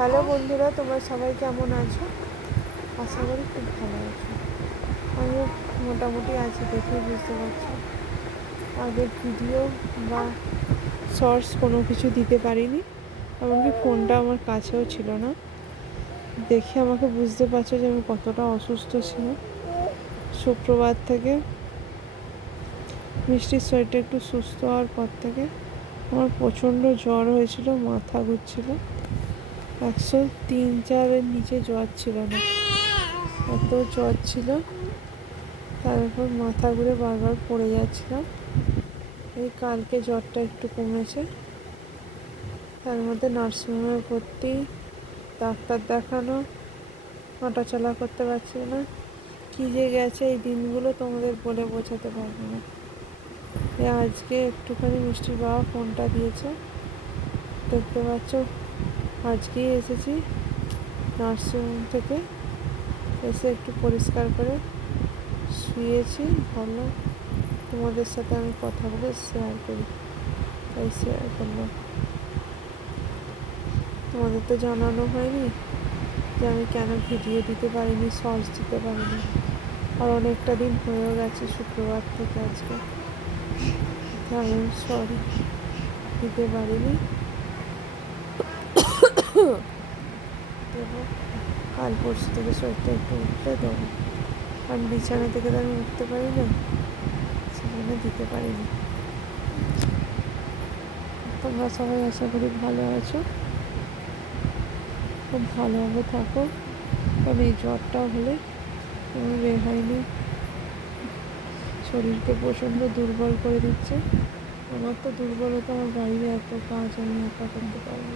Hello বন্ধুরা, তোমরা সবাই কেমন আছো? আশা করি খুব ভালো আছো। আমিও মোটামুটি আছি, দেখেই বুঝতে পারছো। আগের ভিডিও বা শর্টস কোনো কিছু দিতে পারিনি, এমনকি ফোনটা আমার কাছেও ছিল না। দেখে আমাকে বুঝতে পারছো যে আমি কতটা অসুস্থ ছিলাম। শুক্রবার থেকে মিষ্টির শরীরটা একটু সুস্থ হওয়ার পর থেকে আমার প্রচণ্ড জ্বর হয়েছিল, মাথা ঘুরছিল। 103-4-এর নিচে জ্বর ছিল না, এত জ্বর ছিল। তারপর মাথা ঘুরে বারবার পড়ে যাচ্ছিলাম। এই কালকে জ্বরটা একটু কমেছে। তার মধ্যে নার্সিংহোমে ভর্তি, ডাক্তার দেখানো, হাঁটাচলা করতে পারছি না। কী যে গেছে এই দিনগুলো তোমাদের বলে বোঝাতে পারবো না। আজকে একটুখানি মিষ্টির বাবা ফোনটা দিয়েছে, দেখতে পাচ্ছ। আজকেই এসেছি নার্সিংহোম থেকে, এসে একটু পরিষ্কার করে শুয়েছি। ভালো, তোমাদের সাথে আমি কথা বলে শেয়ার করি, তাই শেয়ার করলাম। তোমাদের তো জানানো হয়নি যে আমি কেন ভিডিও দিতে পারিনি, শর্টস দিতে পারিনি। আর অনেকটা দিন হয়েও গেছে শুক্রবার থেকে আজকে, তাই আমি সরি দিতে পারিনি। দেবো কাল পরশু থেকে, শরীরটা একটু উঠলে দেবো, কারণ বিছানা থেকে তো আমি উঠতে পারি না, সেখানে দিতে পারিনি। তোমরা সবাই আশা করি ভালো আছো, খুব ভালোভাবে থাকো। কারণ এই জ্বরটা হলে কোনো রেহাই নেই, শরীরকে প্রচণ্ড দুর্বল করে দিচ্ছে। আমার তো দুর্বলতা, আমার বাইরে এত কাজ আমি একা করতে পারবো।